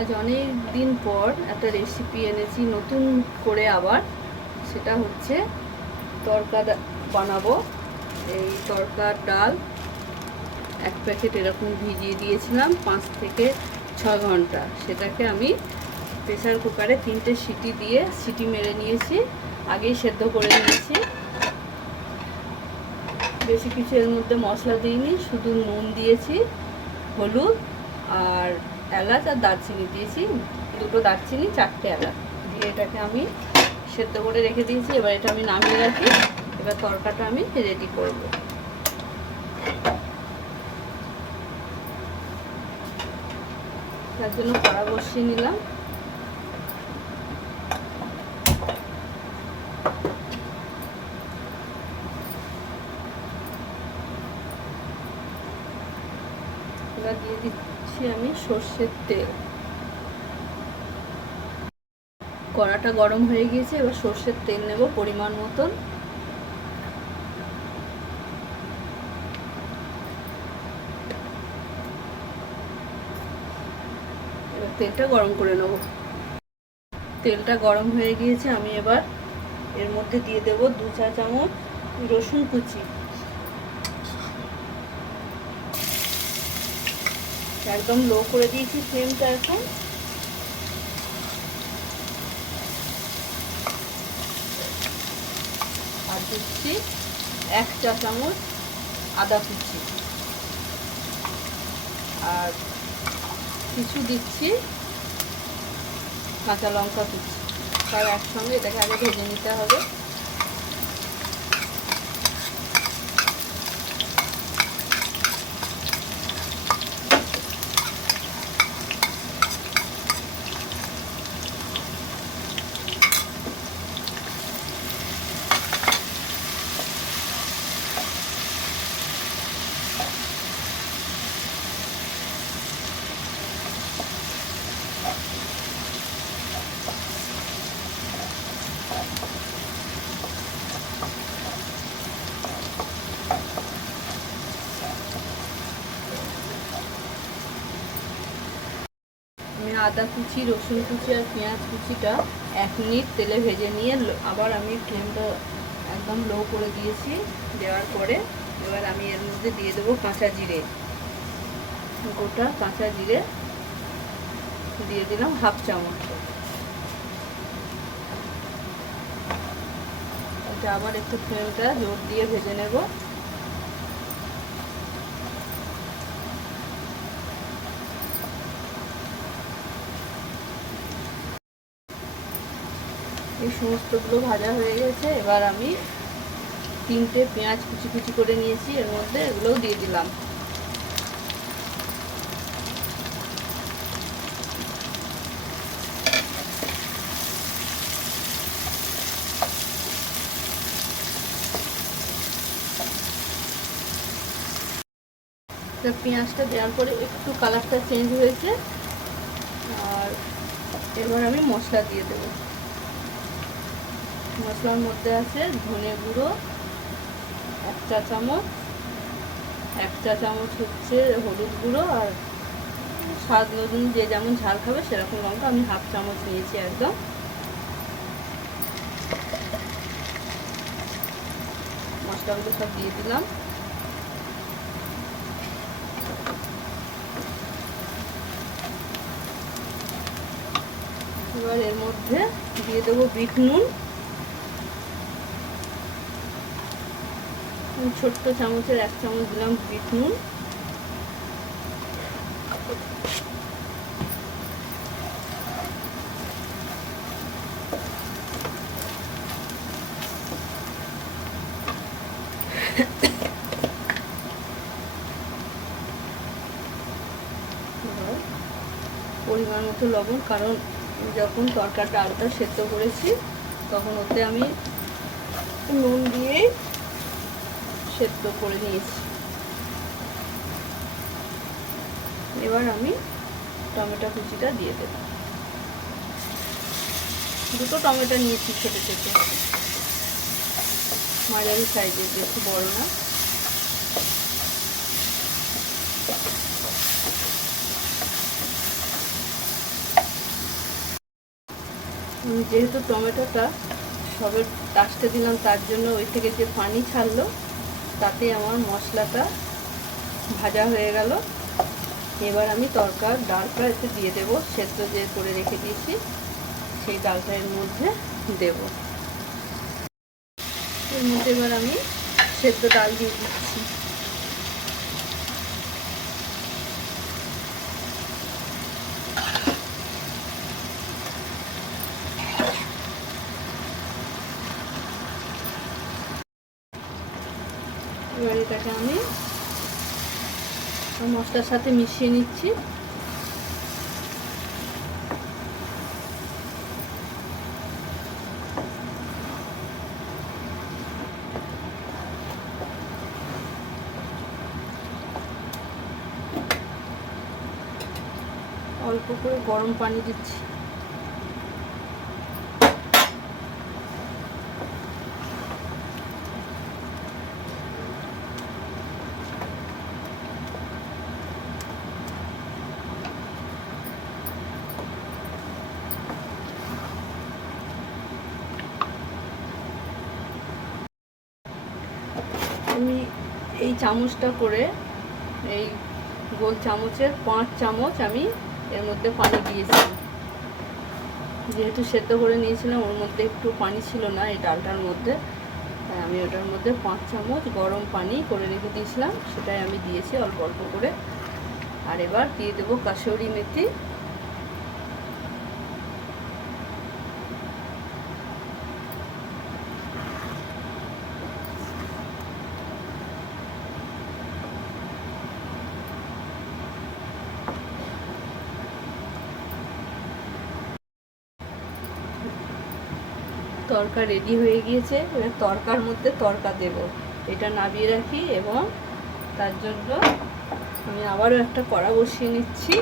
আজ অনেক দিন পর একটা রেসিপি এনেছি নতুন করে আবার, সেটা হচ্ছে তড়কা বানাবো। এই তড়কার ডাল এক প্যাকেট এরকম ভিজিয়ে দিয়েছিলাম 5 থেকে 6 ঘন্টা। সেটাকে আমি প্রেসার কুকারে 3টে সিটি দিয়ে সিটি মেরে নিয়েছি, আগেই সেদ্ধ করে নিয়েছি। বেশি কিছু এর মধ্যে মশলা দিইনি, শুধু নুন দিয়েছি, হলুদ আর এলাচ আর দারচিনি দিয়েছি, 2টো দারচিনি 4টে এলাচ দিয়ে এটাকে আমি সেদ্ধ করে রেখে দিয়েছি। এবার এটা আমি নামিয়ে রাখি। এবার তড়কাটা আমি রেডি করব। তার জন্য কড়া বসিয়ে নিলাম। এবার দিয়ে দিচ্ছি আমি সর্ষের তেল। কড়াটা গরম হয়ে গিয়েছে, এবার সর্ষের তেল নেব পরিমাণ মতন। এবার তেলটা গরম করে নেব। তেলটা গরম হয়ে গিয়েছে, আমি এবার এর মধ্যে দিয়ে দেব 2 চা চামচ রসুন কুচি। একদম লো করে দিয়েছি ফ্লেমটা এখন। আর দিচ্ছি 1 চা চামচ আদা কুচি, আর কিছু দিচ্ছি কাঁচা লঙ্কা কুচি। সব একসঙ্গে এটাকে আগে ভেজে নিতে হবে। আমি আদা কুচি, রসুন কুচি আর পেঁয়াজ কুচিটা 1 মিনিট তেলে ভেজে নিয়ে আবার আমি ফ্লেমটা একদম লো করে দিয়েছি। দেওয়ার পরে এবার আমি এর মধ্যে দিয়ে দেবো কাঁচা জিরে। গোটা কাঁচা জিরে দিয়ে দিলাম 1/2 চামচ। এটা আবার একটু ফ্লেমটা জোর দিয়ে ভেজে নেব। এই সমস্তগুলো ভাজা হয়ে গেছে। এবার আমি 3টে পেঁয়াজ কুচি কুচি করে নিয়েছি, এর মধ্যে এগুলোও দিয়ে দিলাম। পেঁয়াজটা দেওয়ার পরে একটু কালারটা চেঞ্জ হয়েছে। আর এবার আমি মশলা দিয়ে দেব। মশলার মধ্যে আছে ধনে গুঁড়ো 1 চা চামচ, 1 চা চামচ হচ্ছে হলুদ গুঁড়ো, আর স্বাদ অনুযায়ী যে যেমন ঝাল খাবে সেরকম লঙ্কা আমি 1/2 চামচ নিয়েছি একদম। মশলাগুলো সব দিয়ে দিলাম। এবার এর মধ্যে দিয়ে দেবো বিট নুন। ছোট্ট চামচের 1 চামচ দিলাম বিট নুন। পরিমাণ মতো লবণ, কারণ যখন তরকার ডালটা সেদ্ধ করেছি তখন ওতে আমি নুন দিয়ে সেদ্ধ করে নিয়েছি। এবার আমি টমেটো কুচিটা দিয়ে দেব। 2টো টমেটো নিয়েছি ছোটো ছোটো, মাঝারি সাইজের, বেশি বড় না। যেহেতু টমেটোটা সবে লাস্টে দিলাম, তার জন্য ওই থেকে যে পানি ছাড়লো তাতে আমার মশলাটা ভাজা হয়ে গেল। এবার আমি তরকার ডালটা এতে দিয়ে দেবো, সেদ্ধ যে করে রেখে দিয়েছি সেই ডালটা এর মধ্যে দেব। এর মধ্যে এবার আমি সেদ্ধ ডাল দিয়ে দিচ্ছি। এবার এটাকে আমি মশলার সাথে মিশিয়ে নিচ্ছি। অল্প করে গরম পানি দিচ্ছি। আমি এই চামচটা করে, এই গোল চামচের 5 চামচ আমি এর মধ্যে পানি দিয়েছি। যেহেতু সেদ্ধ করে নিয়েছিলাম, ওর মধ্যে একটু পানি ছিল না এই ডালটার মধ্যে, তাই আমি ওটার মধ্যে 5 চামচ গরম পানি করে রেখে দিয়েছিলাম, সেটাই আমি দিয়েছি অল্প অল্প করে। আর এবার দিয়ে দেবো কাসুরি মেথি। তরকা রেডি হয়ে গিয়েছে। এবার তরকার মধ্যে তরকা দেব। এটা নামিয়ে রাখি এবং তার জন্য আমি আবারও একটা কড়া বসিয়ে নিচ্ছি।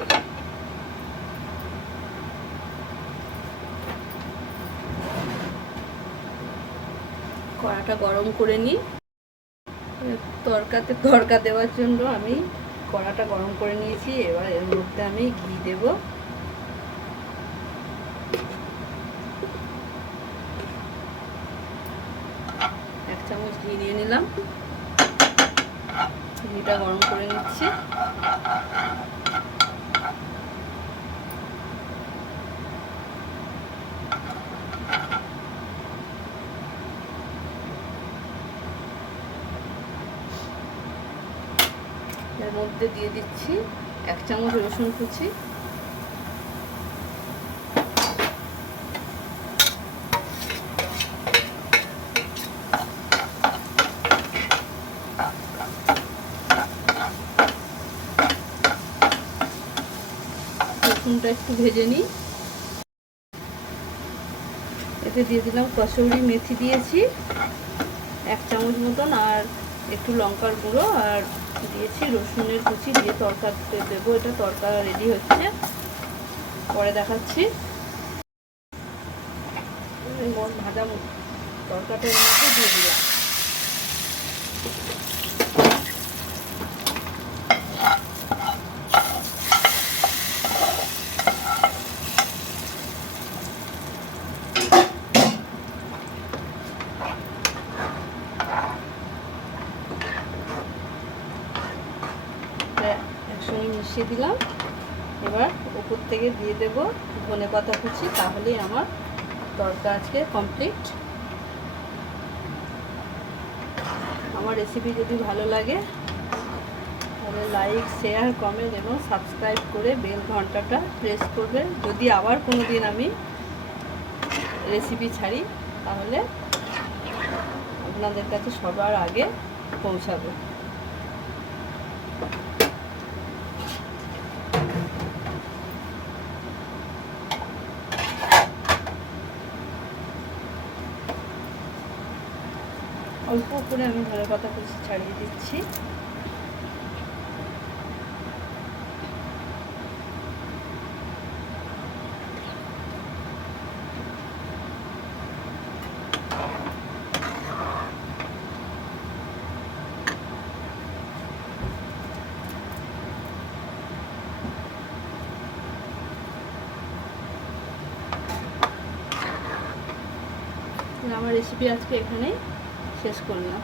কড়াটা গরম করে নিই। তরকা দেওয়ার জন্য আমি কড়াটা গরম করে নিয়েছি। এবার এর মধ্যে আমি ঘি দেব। এক চামচ ঘি নিয়ে নিলাম। ঘিটা গরম করে নিচ্ছি। এর মধ্যে দিয়ে দিচ্ছি 1 চামচ রসুন কুচি, রসুনটা একটু ভেজে নিই। এতে দিয়ে দিলাম কসুরি মেথি দিয়েছি 1 চামচ মতন, আর একটু লঙ্কার গুঁড়ো, আর দিয়েছি রসুনের কুচি দিয়ে তরকাতে দেবো। এটা তরকা রেডি হচ্ছে, পরে দেখাচ্ছি। ভাজা তরকাটা এর মধ্যে দিয়ে দিলাম। একসঙ্গে মিশিয়ে দিলাম। এবার উপর থেকে দিয়ে দেব ধনেপাতা কুচি, তাহলেই আমার তরকা আজকে কমপ্লিট। আমার রেসিপি যদি ভালো লাগে তাহলে লাইক, শেয়ার, কমেন্ট এবং সাবস্ক্রাইব করে বেল ঘন্টাটা প্রেস করবে। যদি আবার কোনো দিন আমি রেসিপি ছাড়ি তাহলে আপনাদের কাছে সবার আগে পৌঁছাবে। অল্প করে আমি ধনেপাতা কুচি ছাড়িয়ে দিচ্ছি। আমার রেসিপি আজকে এখানেই শেষ করলাম।